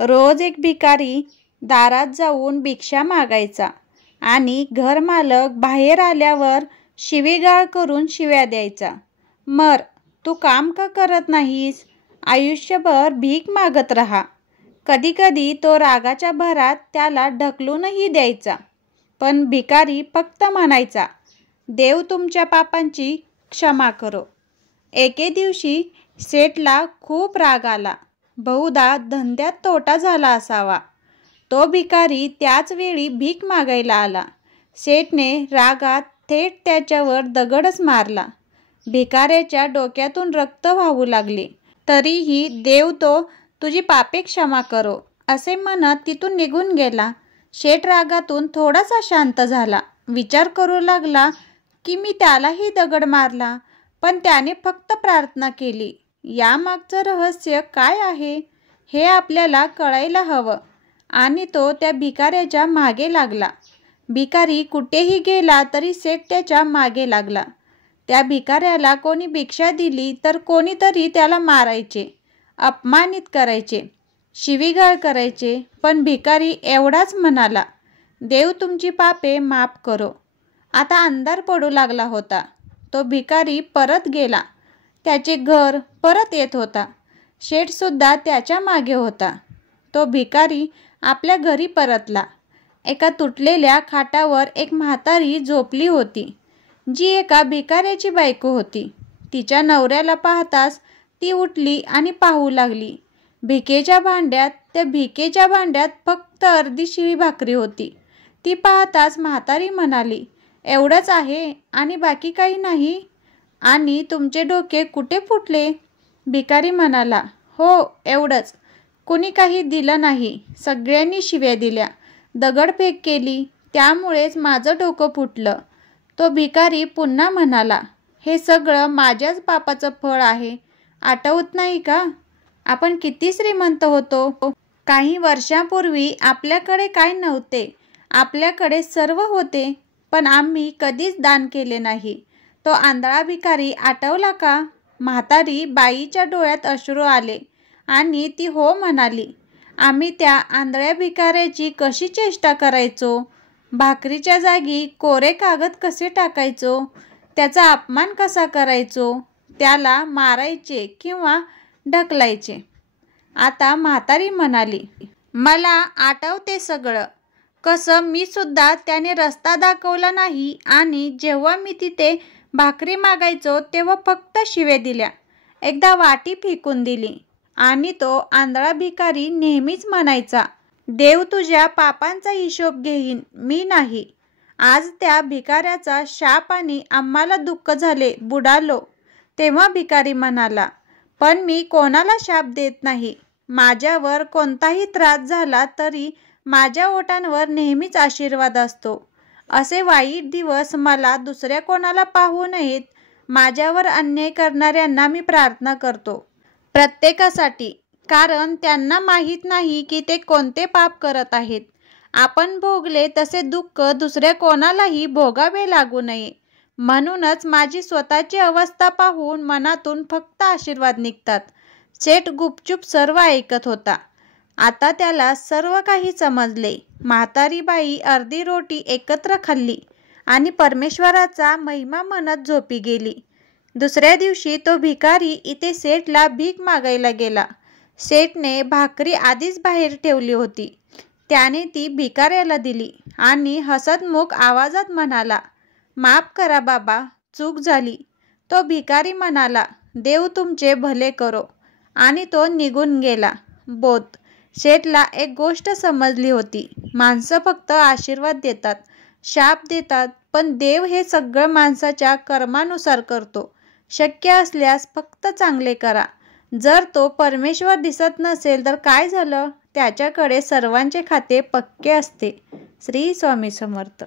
रोज एक भिकारी दारात जाऊन भिक्षा मागायचा आणि घरमालक बाहेर आल्यावर शिवीगाळ करून शिव्या द्यायचा. मर, तू काम का करत नाहीस? आयुष्यभर भीक मागत राहा. कधीकधी तो रागाच्या भरात त्याला ढकलूनही द्यायचा. पण भिकारी फक्त म्हणायचा, देव तुमच्या पापांची क्षमा करो. एके दिवशी सेठला खूप राग आला. बहुधा धंद्यात तोटा झाला असावा. तो भिकारी त्याच वेळी भीक मागायला आला. सेठने रागात थेट त्याच्यावर दगडच मारला. भिकाऱ्याच्या डोक्यातून रक्त वाहू लागले. तरीही देव तो तुझी पापे क्षमा करो असे म्हणत तिथून निघून गेला. शेठ रागातून थोडासा शांत झाला. विचार करू लागला की मी त्यालाही दगड मारला, पण त्याने फक्त प्रार्थना केली. यामागचं रहस्य काय आहे हे आपल्याला कळायला हवं. आणि तो त्या भिकाऱ्याच्या मागे लागला. भिकारी कुठेही गेला तरी सेठ त्याच्या मागे लागला. त्या भिकाऱ्याला कोणी भिक्षा दिली तर कोणीतरी त्याला मारायचे, अपमानित करायचे, शिवीगाळ करायचे. पण भिकारी एवढाच म्हणाला, देव तुमची पापे माफ करो. आता अंधार पडू लागला होता. तो भिकारी परत गेला. त्याचे घर परत येत होता. शेठसुद्धा त्याच्या मागे होता. तो भिकारी आपल्या घरी परतला. एका तुटलेल्या खाटावर एक म्हातारी झोपली होती, जी एका भिकाऱ्याची बायको होती. तिच्या नवऱ्याला पाहताच ती उठली आणि पाहू लागली. त्या भिकेच्या भांड्यात फक्त अर्धी शिळी भाकरी होती. ती पाहताच म्हातारी म्हणाली, एवढंच आहे आणि बाकी काही नाही? आणि तुमचे डोके कुठे फुटले? भिकारी म्हणाला, हो, एवढंच. कुणी काही दिलं नाही. सगळ्यांनी शिव्या दिल्या, दगडफेक केली, त्यामुळेच माझं डोकं फुटलं. तो भिकारी पुन्हा म्हणाला, हे सगळं माझ्याच पापाचं फळ आहे. आठवत नाही का? आपण किती श्रीमंत होतो. काही वर्षांपूर्वी आपल्याकडे काय नव्हते. आपल्याकडे सर्व होते, पण आम्ही कधीच दान केले नाही. तो आंधळा भिकारी आठवला का? म्हातारी बाईच्या डोळ्यात अश्रू आले आणि ती हो म्हणाली. आम्ही त्या आंधळ्या भिकाऱ्याची कशी चेष्टा करायचो, भाकरीच्या जागी कोरे कागद कसे टाकायचो, त्याचा अपमान कसा करायचो, त्याला मारायचे किंवा ढकलायचे. आता म्हातारी म्हणाली, मला आठवते सगळं. कसं मी सुद्धा त्याने रस्ता दाखवला नाही आणि जेव्हा मी तिथे भाकरी मागायचो तेव्हा फक्त शिव्या दिल्या, एकदा वाटी फेकून दिली. आणि तो आंधळा भिकारी नेहमीच म्हणायचा, देव तुझ्या पापांचा हिशोब घेईन, मी नाही. आज त्या भिकाऱ्याचा शाप आणि आम्हाला दुःख झाले, बुडालो. तेव्हा भिकारी म्हणाला, पण मी कोणाला शाप देत नाही. माझ्यावर कोणताही त्रास झाला तरी माझ्या ओठांवर नेहमीच आशीर्वाद असतो. असे वाईट दिवस मला दुसऱ्या कोणाला पाहू नयेत. माझ्यावर अन्याय करणाऱ्यांना मी प्रार्थना करतो, प्रत्येकासाठी. कारण त्यांना माहीत नाही की ते कोणते पाप करत आहेत. आपण भोगले तसे दुःख दुसऱ्या कोणालाही भोगावे लागू नये. म्हणूनच माझी स्वतःची अवस्था पाहून मनातून फक्त आशीर्वाद निघतात. सेठ गुपचूप सर्व ऐकत होता. आता त्याला सर्व काही समजले. म्हातारी बाई अर्धी रोटी एकत्र खाल्ली आणि परमेश्वराचा महिमा म्हणत झोपी गेली. दुसऱ्या दिवशी तो भिकारी इथे सेठला भीक मागायला गेला. सेठने भाकरी आधीच बाहेर ठेवली होती. त्याने ती भिकाऱ्याला दिली आणि हसतमुख आवाजात म्हणाला, माफ करा बाबा, चूक झाली. तो भिकारी म्हणाला, देव तुमचे भले करो. आणि तो निघून गेला. बोध, शेठला एक गोष्ट समजली होती. माणसं फक्त आशीर्वाद देतात, शाप देतात, पण देव हे सगळं माणसाच्या कर्मानुसार करतो. शक्य असल्यास फक्त चांगले करा. जर तो परमेश्वर दिसत नसेल तर काय झालं? त्याच्याकडे सर्वांचे खाते पक्के असते. श्री स्वामी समर्थ.